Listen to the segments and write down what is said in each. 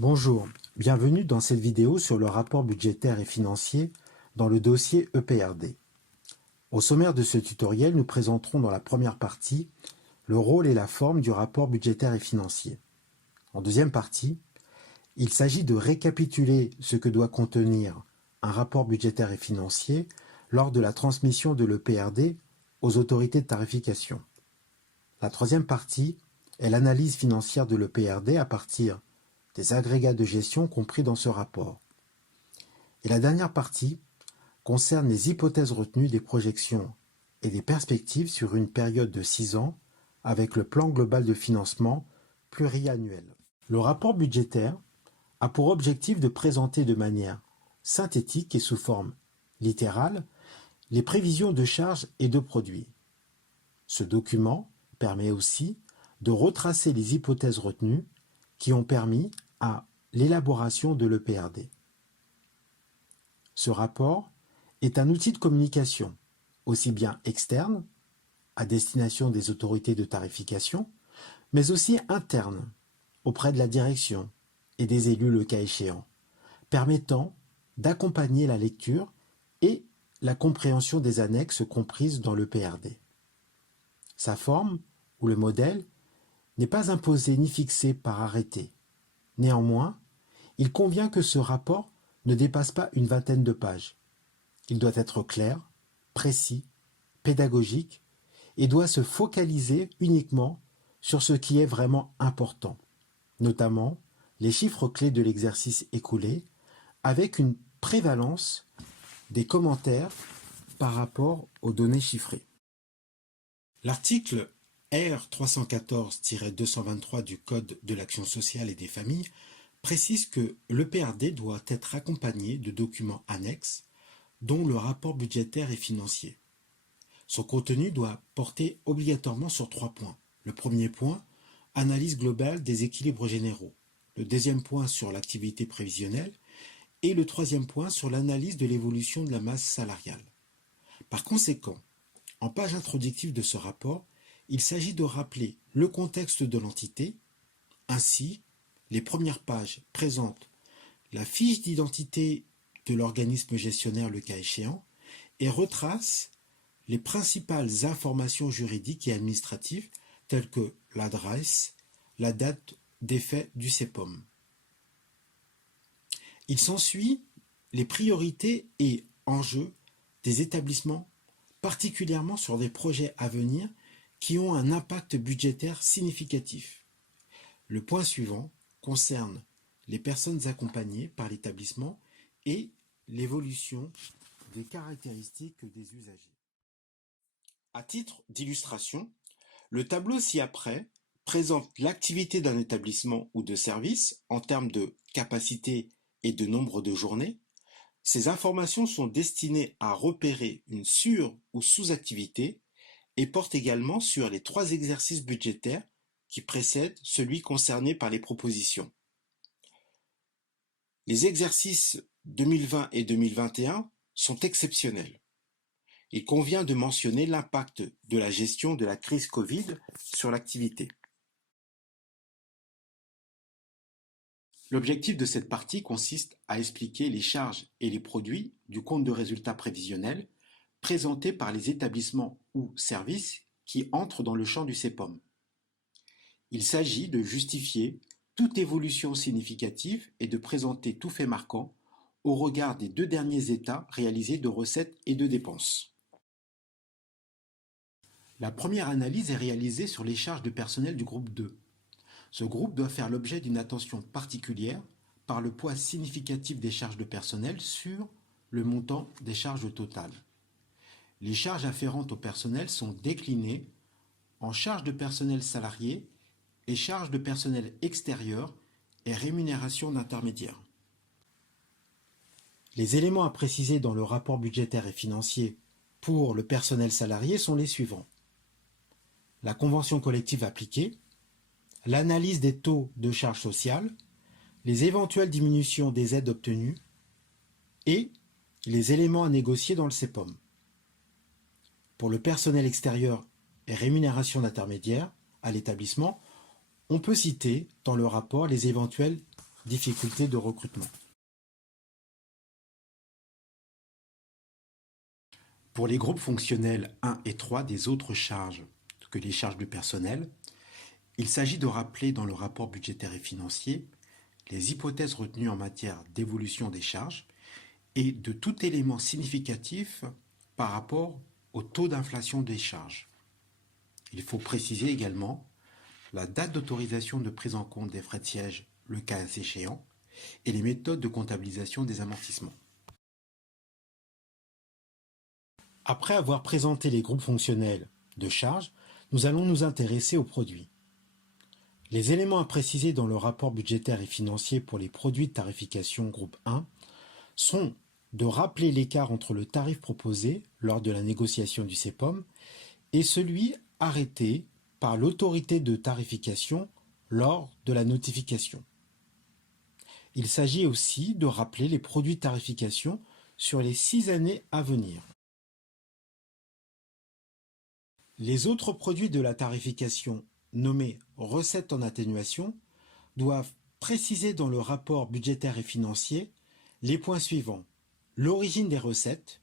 Bonjour, bienvenue dans cette vidéo sur le rapport budgétaire et financier dans le dossier EPRD. Au sommaire de ce tutoriel, nous présenterons dans la première partie le rôle et la forme du rapport budgétaire et financier. En deuxième partie, il s'agit de récapituler ce que doit contenir un rapport budgétaire et financier lors de la transmission de l'EPRD aux autorités de tarification. La troisième partie est l'analyse financière de l'EPRD à partir des agrégats de gestion compris dans ce rapport. Et la dernière partie concerne les hypothèses retenues des projections et des perspectives sur une période de 6 ans avec le plan global de financement pluriannuel. Le rapport budgétaire a pour objectif de présenter de manière synthétique et sous forme littérale les prévisions de charges et de produits. Ce document permet aussi de retracer les hypothèses retenues qui ont permis à l'élaboration de l'EPRD. Ce rapport est un outil de communication, aussi bien externe, à destination des autorités de tarification, mais aussi interne, auprès de la direction et des élus le cas échéant, permettant d'accompagner la lecture et la compréhension des annexes comprises dans l'EPRD. Sa forme, ou le modèle, n'est pas imposé ni fixé par arrêté. Néanmoins, il convient que ce rapport ne dépasse pas une vingtaine de pages. Il doit être clair, précis, pédagogique et doit se focaliser uniquement sur ce qui est vraiment important, notamment les chiffres clés de l'exercice écoulé, avec une prévalence des commentaires par rapport aux données chiffrées. L'article R 314-223 du Code de l'action sociale et des familles précise que l'EPRD doit être accompagné de documents annexes, dont le rapport budgétaire et financier. Son contenu doit porter obligatoirement sur 3 points. Le premier point, analyse globale des équilibres généraux. Le deuxième point sur l'activité prévisionnelle. Et le troisième point sur l'analyse de l'évolution de la masse salariale. Par conséquent, en page introductive de ce rapport, il s'agit de rappeler le contexte de l'entité. Ainsi, les premières pages présentent la fiche d'identité de l'organisme gestionnaire le cas échéant et retracent les principales informations juridiques et administratives telles que l'adresse, la date d'effet du CEPOM. Il s'ensuit les priorités et enjeux des établissements, particulièrement sur des projets à venir qui ont un impact budgétaire significatif. Le point suivant concerne les personnes accompagnées par l'établissement et l'évolution des caractéristiques des usagers. À titre d'illustration, le tableau ci-après présente l'activité d'un établissement ou de service en termes de capacité et de nombre de journées. Ces informations sont destinées à repérer une sur- ou sous-activité et portent également sur les 3 exercices budgétaires qui précèdent celui concerné par les propositions. Les exercices 2020 et 2021 sont exceptionnels. Il convient de mentionner l'impact de la gestion de la crise Covid sur l'activité. L'objectif de cette partie consiste à expliquer les charges et les produits du compte de résultat prévisionnel présentés par les établissements ou services qui entrent dans le champ du CEPOM. Il s'agit de justifier toute évolution significative et de présenter tout fait marquant au regard des 2 derniers états réalisés de recettes et de dépenses. La première analyse est réalisée sur les charges de personnel du groupe 2. Ce groupe doit faire l'objet d'une attention particulière par le poids significatif des charges de personnel sur le montant des charges totales. Les charges afférentes au personnel sont déclinées en charges de personnel salarié et charges de personnel extérieur et rémunération d'intermédiaires. Les éléments à préciser dans le rapport budgétaire et financier pour le personnel salarié sont les suivants. La convention collective appliquée, l'analyse des taux de charges sociales, les éventuelles diminutions des aides obtenues et les éléments à négocier dans le CEPOM. Pour le personnel extérieur et rémunération d'intermédiaires à l'établissement, on peut citer dans le rapport les éventuelles difficultés de recrutement. Pour les groupes fonctionnels 1 et 3 des autres charges que les charges de personnel, il s'agit de rappeler dans le rapport budgétaire et financier les hypothèses retenues en matière d'évolution des charges et de tout élément significatif par rapport au taux d'inflation des charges. Il faut préciser également la date d'autorisation de prise en compte des frais de siège, le cas échéant, et les méthodes de comptabilisation des amortissements. Après avoir présenté les groupes fonctionnels de charges, nous allons nous intéresser aux produits. Les éléments à préciser dans le rapport budgétaire et financier pour les produits de tarification groupe 1 sont de rappeler l'écart entre le tarif proposé lors de la négociation du CEPOM et celui arrêté par l'autorité de tarification lors de la notification. Il s'agit aussi de rappeler les produits de tarification sur les 6 années à venir. Les autres produits de la tarification, nommés recettes en atténuation, doivent préciser dans le rapport budgétaire et financier les points suivants: l'origine des recettes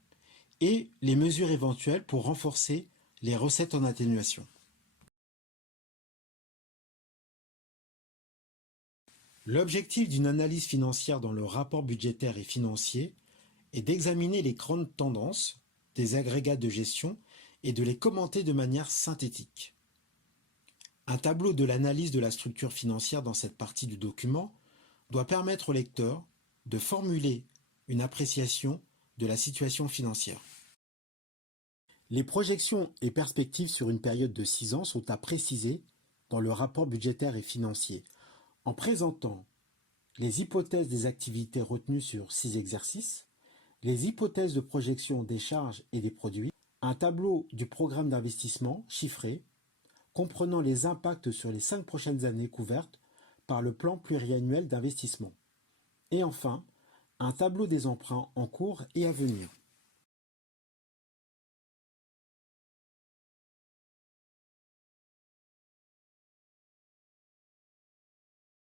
et les mesures éventuelles pour renforcer les recettes en atténuation. L'objectif d'une analyse financière dans le rapport budgétaire et financier est d'examiner les grandes tendances des agrégats de gestion et de les commenter de manière synthétique. Un tableau de l'analyse de la structure financière dans cette partie du document doit permettre au lecteur de formuler une appréciation de la situation financière. Les projections et perspectives sur une période de 6 ans sont à préciser dans le rapport budgétaire et financier, en présentant les hypothèses des activités retenues sur 6 exercices, les hypothèses de projection des charges et des produits, un tableau du programme d'investissement chiffré, comprenant les impacts sur les 5 prochaines années couvertes par le plan pluriannuel d'investissement, et enfin, un tableau des emprunts en cours et à venir.